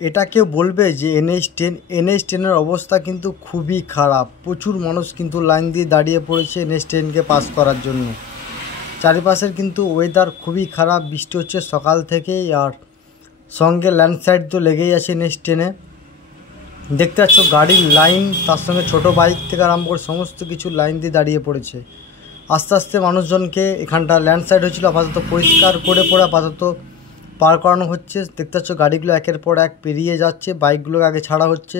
এটা কেউ বলবে যে NH10 অবস্থা কিন্তু খুবই খারাপ। প্রচুর মানুষ কিন্তু লাইন দিয়ে দাঁড়িয়ে পড়েছে NH10কে পাস করার জন্য। চারিপাশের কিন্তু ওয়েদার খুবই খারাপ, বৃষ্টি হচ্ছে সকাল থেকেই, আর সঙ্গে ল্যান্ডস্লাইড তো লেগেই আছে NH10-এ। দেখতে পাচ্ছ গাড়ির লাইন, তার সঙ্গে ছোট বাইক থেকে আরম্ভ করে সমস্ত কিছু লাইন দিয়ে দাঁড়িয়ে পড়েছে। আস্তে আস্তে মানুষজনকে এখানটা ল্যান্ডস্লাইড হয়েছিল, আপাতত পরিষ্কার করে আপাতত পার করানো হচ্ছে। দেখতে পাচ্ছ গাড়িগুলো একের পর এক পেরিয়ে যাচ্ছে, বাইকগুলোকে আগে ছাড়া হচ্ছে।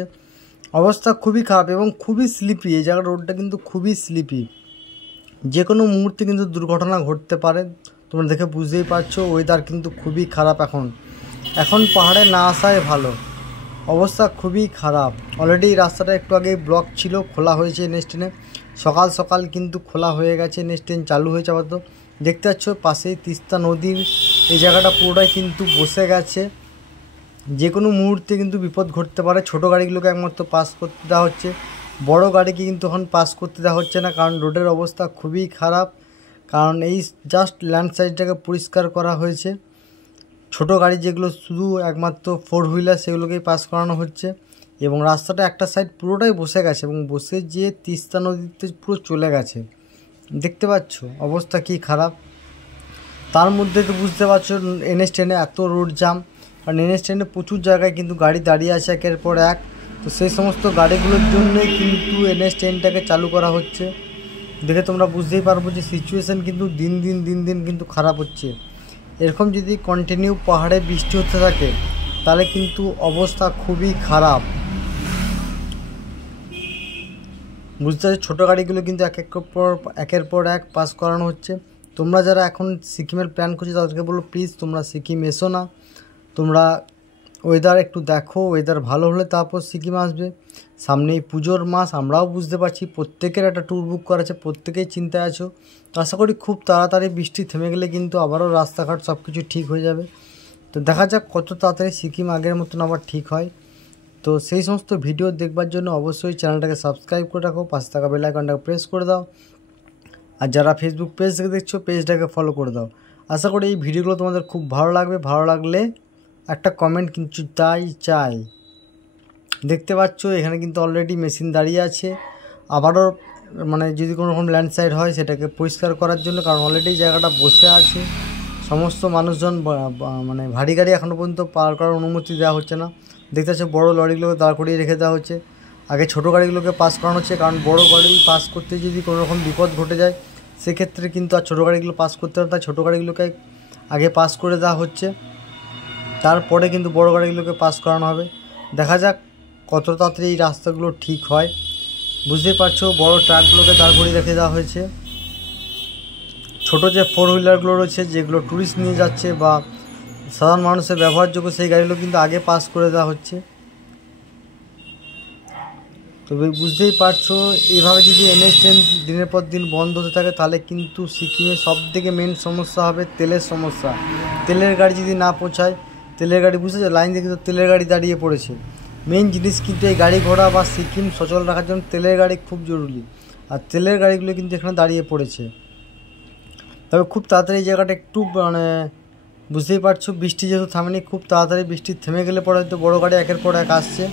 অবস্থা খুবই খারাপ এবং খুবই স্লিপি। এই জায়গার রোডটা কিন্তু খুবই স্লিপি, যে কোনো মুহূর্তে কিন্তু দুর্ঘটনা ঘটতে পারে। তোমরা দেখে বুঝতেই পারছো ওয়েদার কিন্তু খুবই খারাপ। এখন পাহাড়ে না আসাই ভালো, অবস্থা খুবই খারাপ। অলরেডি রাস্তাটা একটু আগেই ব্লক ছিল, খোলা হয়েছে NH10-এ। সকাল সকাল কিন্তু খোলা হয়ে গেছে, NH10 চালু হয়েছে আপাতত। দেখতে পাচ্ছ পাশেই তিস্তা নদীর এই জায়গাটা পুরোটাই কিন্তু বসে গেছে, যে কোনো মুহূর্তে কিন্তু বিপদ ঘটতে পারে। ছোট গাড়িগুলোকে একমাত্র পাস করতে দেওয়া হচ্ছে, বড় গাড়িকে কিন্তু এখন পাস করতে দেওয়া হচ্ছে না, কারণ রোডের অবস্থা খুবই খারাপ। কারণ এই জাস্ট ল্যান্ডস্লাইডটাকে পরিষ্কার করা হয়েছে। ছোট গাড়ি যেগুলো শুধু একমাত্র 4 হুইলার, সেগুলোকেই পাস করানো হচ্ছে। এবং রাস্তাটা একটা সাইড পুরোটাই বসে গেছে এবং বসে যেয়ে তিস্তা নদীতে পুরো চলে গেছে। দেখতে পাচ্ছ অবস্থা কি খারাপ। তার মধ্যে তো বুঝতে পারছো NH10-এ এত রোড জাম, কারণ NH10-এ প্রচুর জায়গায় কিন্তু গাড়ি দাঁড়িয়ে আছে একের পর এক। তো সেই সমস্ত গাড়িগুলোর জন্যই কিন্তু NH10টাকে চালু করা হচ্ছে। দেখে তোমরা বুঝতেই পারবো যে সিচুয়েশান কিন্তু দিন দিন কিন্তু খারাপ হচ্ছে। এরকম যদি কন্টিনিউ পাহাড়ে বৃষ্টি হতে থাকে তাহলে কিন্তু অবস্থা খুবই খারাপ। বুঝতে পারছি ছোটো গাড়িগুলো কিন্তু একের পর এক পাস করানো হচ্ছে। তোমরা যারা এখন সিকিমের প্ল্যান করছো তাদেরকে বলো প্লিজ তোমরা সিকিম এসো না, তোমরা ওয়েদার একটু দেখো, ওয়েদার ভালো হলে তারপর সিকিম আসবে। সামনেই পুজোর মাস, আমরাও বুঝতে পারছি প্রত্যেকের একটা ট্যুর বুক করা আছে, প্রত্যেকেই চিন্তায় আছো। তো আশা করি খুব তাড়াতাড়ি বৃষ্টি থেমে গেলে কিন্তু আবারও রাস্তাঘাট সব কিছু ঠিক হয়ে যাবে। তো দেখা যাক কত তাড়াতাড়ি সিকিম আগের মতন আবার ঠিক হয়। তো সেই সমস্ত ভিডিও দেখবার জন্য অবশ্যই চ্যানেলটাকে সাবস্ক্রাইব করে রাখো, পাশে থাকা বেল আইকনটাকে প্রেস করে দাও। আর যারা ফেসবুক পেজ থেকে দেখছো পেজটাকে ফলো করে দাও। আশা করি এই ভিডিওগুলো তোমাদের খুব ভালো লাগবে। ভালো লাগলে একটা কমেন্ট কিন্তু চাই। দেখতে পাচ্ছ এখানে কিন্তু অলরেডি মেশিন দাঁড়িয়ে আছে, আবারও যদি কোনো রকম ল্যান্ডস্লাইড হয় সেটাকে পরিষ্কার করার জন্য, কারণ অলরেডি জায়গাটা বসে আছে। সমস্ত মানুষজন ভারী গাড়ি এখনও পর্যন্ত পার করার অনুমতি দেওয়া হচ্ছে না। দেখতে পাচ্ছ বড়ো লরিগুলোকে দাঁড় করিয়ে রেখে দেওয়া হচ্ছে, আগে ছোটো গাড়িগুলোকে পাস করানো হচ্ছে, কারণ বড়ো গাড়ি পাস করতে যদি কোনো রকম বিপদ ঘটে যায় সেক্ষেত্রে কিন্তু আর ছোটো গাড়িগুলো পাস করতে হবে, তাই ছোটো গাড়িগুলোকে আগে পাস করে দেওয়া হচ্ছে, তারপরে কিন্তু বড় গাড়িগুলোকে পাস করানো হবে। দেখা যাক কত তাড়াতাড়ি এই রাস্তাগুলো ঠিক হয়। বুঝতেই পারছো বড় ট্রাকগুলোকে দাঁড় করিয়ে রেখে দেওয়া হয়েছে, ছোটো যে 4 হুইলারগুলো রয়েছে যেগুলো ট্যুরিস্ট নিয়ে যাচ্ছে বা সাধারণ মানুষের ব্যবহারযোগ্য সেই গাড়িগুলো কিন্তু আগে পাস করে দেওয়া হচ্ছে। তবে বুঝতেই পারছো এইভাবে যদি NH10 দিনের পর দিন বন্ধ হতে থাকে তাহলে কিন্তু সিকিমে সবথেকে মেন সমস্যা হবে তেলের সমস্যা। তেলের গাড়ি যদি না পৌঁছায়, তেলের গাড়ি বুঝতে পারছো লাইন দিয়ে কিন্তু তেলের গাড়ি দাঁড়িয়ে পড়েছে। মেন জিনিস কিন্তু এই গাড়ি ঘোড়া বা সিকিম সচল রাখার জন্য তেলের গাড়ি খুব জরুরি, আর তেলের গাড়িগুলো কিন্তু এখানে দাঁড়িয়ে পড়েছে। তবে খুব তাড়াতাড়ি এই জায়গাটা একটু বুঝতেই পারছো বৃষ্টি যেহেতু থামেনি, খুব তাড়াতাড়ি বৃষ্টি থেমে গেলে পরে হয়তো বড়ো গাড়ি একের পর এক আসছে।